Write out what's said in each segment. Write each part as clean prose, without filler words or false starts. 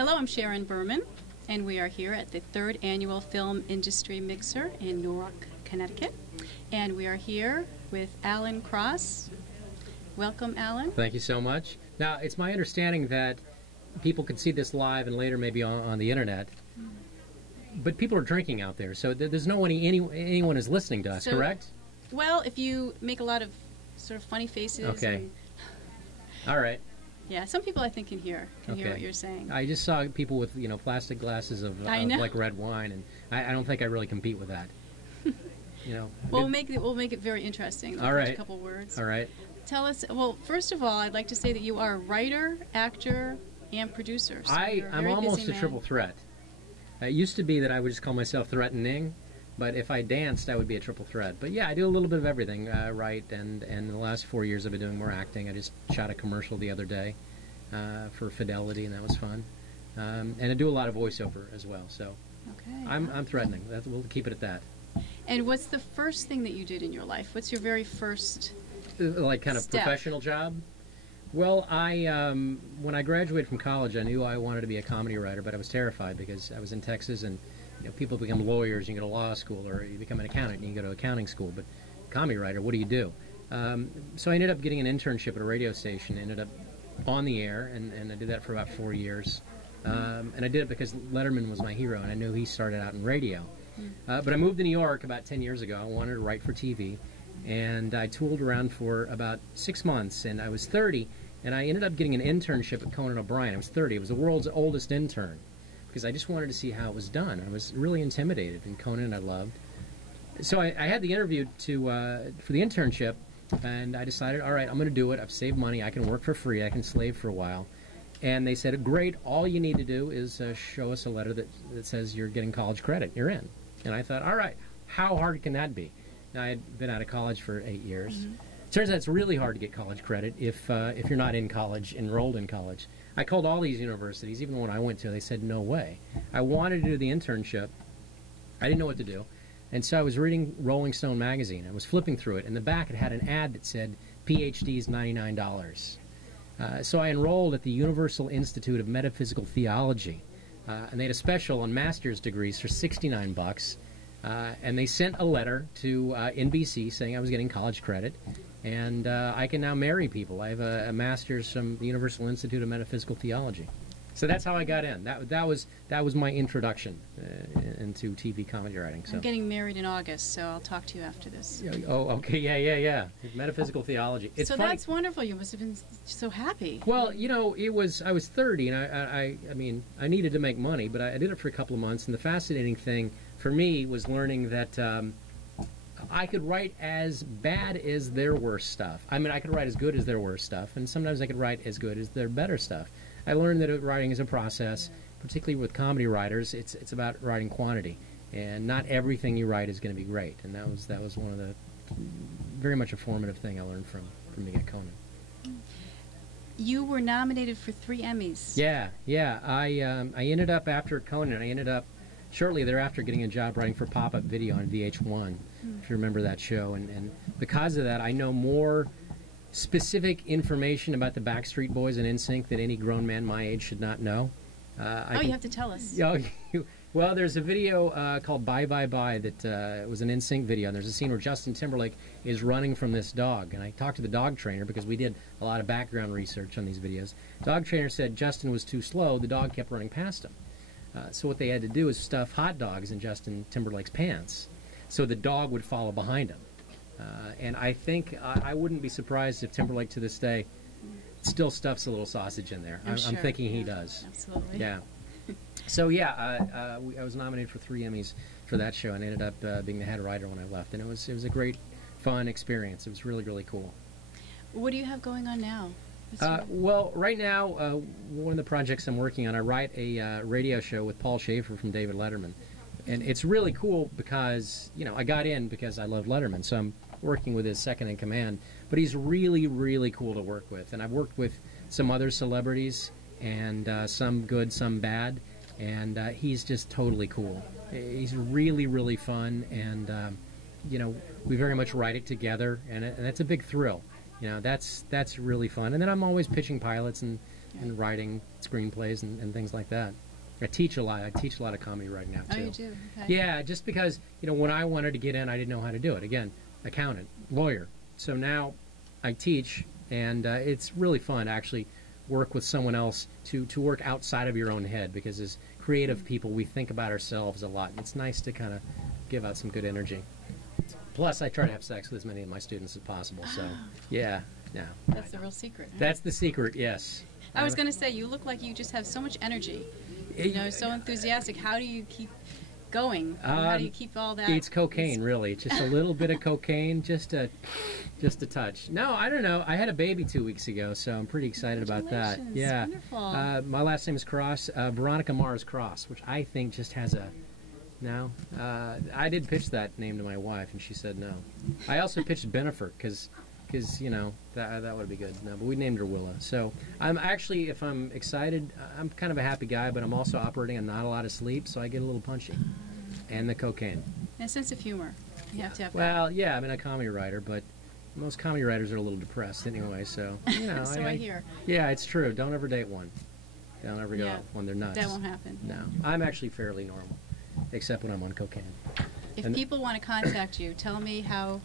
Hello, I'm Sharon Berman, and we are here at the 3rd Annual Film Industry Mixer in Newark, Connecticut. And we are here with Alan Cross. Welcome, Alan. Thank you so much. Now, it's my understanding that people could see this live and later maybe on the internet, but people are drinking out there, so there's no one, anyone is listening to us, correct? Well, if you make a lot of sort of funny faces. Okay. All right. Yeah, some people I think can hear what you're saying. I just saw people with plastic glasses of like red wine, and I don't think I really compete with that. We'll make it very interesting. All right. A couple words. All right. Tell us. Well, first of all, I'd like to say that you are a writer, actor, and producer. So I'm almost a triple threat. It used to be that I would just call myself threatening, but if I danced, I would be a triple threat. But yeah, I do a little bit of everything, write, and in the last 4 years I've been doing more acting. I just shot a commercial the other day for Fidelity, and that was fun. And I do a lot of voiceover as well, so I'm threatening. We'll keep it at that. And what's the first thing that you did in your life? What's your very first like kind of step? Professional job? Well, when I graduated from college, I knew I wanted to be a comedy writer, but I was terrified because I was in Texas, and people become lawyers, you go to law school, or you become an accountant, and you go to accounting school. But comedy writer, what do you do? So I ended up getting an internship at a radio station, ended up on the air, and I did that for about 4 years. And I did it because Letterman was my hero, and I knew he started out in radio. But I moved to New York about 10 years ago. I wanted to write for TV, and I tooled around for about 6 months, and I was 30, and I ended up getting an internship at Conan O'Brien. I was 30. I was the world's oldest intern, because I just wanted to see how it was done. I was really intimidated, and Conan I loved. So I had the interview for the internship, and I decided, all right, I'm going to do it. I've saved money. I can work for free. I can slave for a while. And they said, great, all you need to do is show us a letter that says you're getting college credit. You're in. And I thought, all right, how hard can that be? Now, I had been out of college for 8 years. Turns out it's really hard to get college credit if you're not in college, enrolled in college. I called all these universities, even the one I went to. They said, no way. I wanted to do the internship. I didn't know what to do. And so I was reading Rolling Stone magazine. I was flipping through it. In the back, it had an ad that said, PhD's $99. So I enrolled at the Universal Institute of Metaphysical Theology. And they had a special on master's degrees for $69. And they sent a letter to NBC saying I was getting college credit. And I can now marry people. I have a master's from the Universal Institute of Metaphysical Theology. So that's how I got in. That was my introduction into TV comedy writing. So. I'm getting married in August, so I'll talk to you after this. Oh, okay, yeah. Metaphysical theology. It's so funny. That's wonderful. You must have been so happy. Well, I was 30, and I mean, I needed to make money, but I did it for a couple of months. And the fascinating thing for me was learning that I could write as bad as their worst stuff. I mean, I could write as good as their worst stuff, and sometimes I could write as good as their better stuff. I learned that writing is a process, particularly with comedy writers. It's about writing quantity, and not everything you write is going to be great. And that was one of the very much a formative thing I learned from being at Conan. You were nominated for 3 Emmys. Yeah. I ended up after Conan. I ended up shortly thereafter getting a job writing for Pop-Up Video on VH1, if you remember that show. And because of that, I know more specific information about the Backstreet Boys and NSYNC that any grown man my age should not know. You have to tell us. Well, there's a video called Bye Bye Bye that was an NSYNC video, and there's a scene where Justin Timberlake is running from this dog. And I talked to the dog trainer because we did a lot of background research on these videos. Dog trainer said Justin was too slow. The dog kept running past him. So what they had to do is stuff hot dogs in Justin Timberlake's pants so the dog would follow behind him. And I think I wouldn't be surprised if Timberlake to this day still stuffs a little sausage in there. I'm thinking he does. Absolutely. Yeah. So yeah, I was nominated for 3 Emmys for that show, and ended up being the head writer when I left. And it was a great, fun experience. It was really, really cool. What do you have going on now? Well, right now, one of the projects I'm working on, I write a radio show with Paul Schaefer from David Letterman. And it's really cool because, I got in because I love Letterman, so I'm working with his second-in-command. But he's really, really cool to work with. And I've worked with some other celebrities, and some good, some bad. And he's just totally cool. He's really, really fun, and, we very much write it together, and that's a big thrill. That's really fun. And then I'm always pitching pilots and and writing screenplays and things like that. I teach a lot. I teach a lot of comedy writing now, Oh, too. you do? Okay. Yeah, just because, when I wanted to get in, I didn't know how to do it. Again, accountant, lawyer. So now I teach, and it's really fun to actually work with someone else to work outside of your own head, because as creative people, we think about ourselves a lot. It's nice to kind of give out some good energy. Plus, I try to have sex with as many of my students as possible. So, yeah, no. That's the real secret. Right? That's the secret, yes. I was going to say, you look like you just have so much energy. So enthusiastic. How do you keep going? How do you keep all that? It's cocaine, really. Just a little bit of cocaine, just a touch. No, I don't know. I had a baby 2 weeks ago, so I'm pretty excited about that. Yeah. Wonderful. My last name is Cross, Veronica Mars Cross, which I think just has a... No? I did pitch that name to my wife, and she said no. I also pitched Bennifer, because that would be good. No, but we named her Willa. So I'm actually, if I'm excited, I'm kind of a happy guy, but I'm also operating on not a lot of sleep, so I get a little punchy. And the cocaine. And a sense of humor. You have to have that. Well, yeah, I'm a comedy writer, but most comedy writers are a little depressed anyway, so, So I hear. Yeah, it's true. Don't ever date one. Don't ever go out when they're nuts. That won't happen. No. I'm actually fairly normal, except when I'm on cocaine. If people want to contact you, tell me how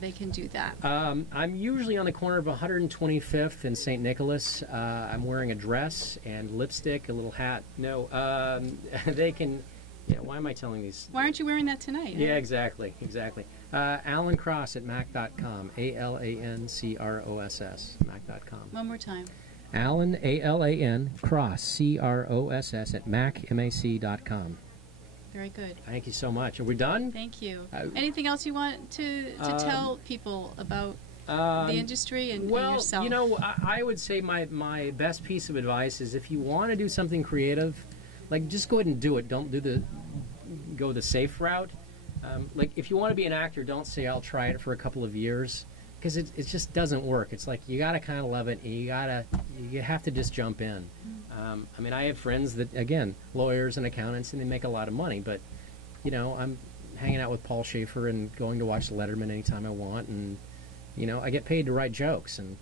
they can do that. I'm usually on the corner of 125th and St. Nicholas. I'm wearing a dress and lipstick, a little hat. No, they can... Yeah, why am I telling these? Why aren't you wearing that tonight? Yeah, exactly. Alan Cross at mac.com. ALANCROSS, mac.com. One more time. Alan, ALAN, Cross, CROSS at mac.com. Very good. Thank you so much. Are we done? Thank you. Anything else you want to tell people about the industry and yourself? Well, I would say my best piece of advice is, if you want to do something creative, just go ahead and do it. Don't go the safe route. If you want to be an actor, don't say I'll try it for a couple of years, because it just doesn't work. It's like you got to kind of love it, and you have to just jump in. I have friends that, again, lawyers and accountants, and they make a lot of money, but I'm hanging out with Paul Schaefer and going to watch Letterman anytime I want, and I get paid to write jokes, and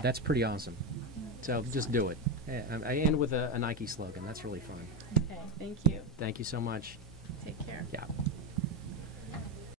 that's pretty awesome. So just do it. I end with a Nike slogan. That's really fun. Okay, thank you. Thank you so much.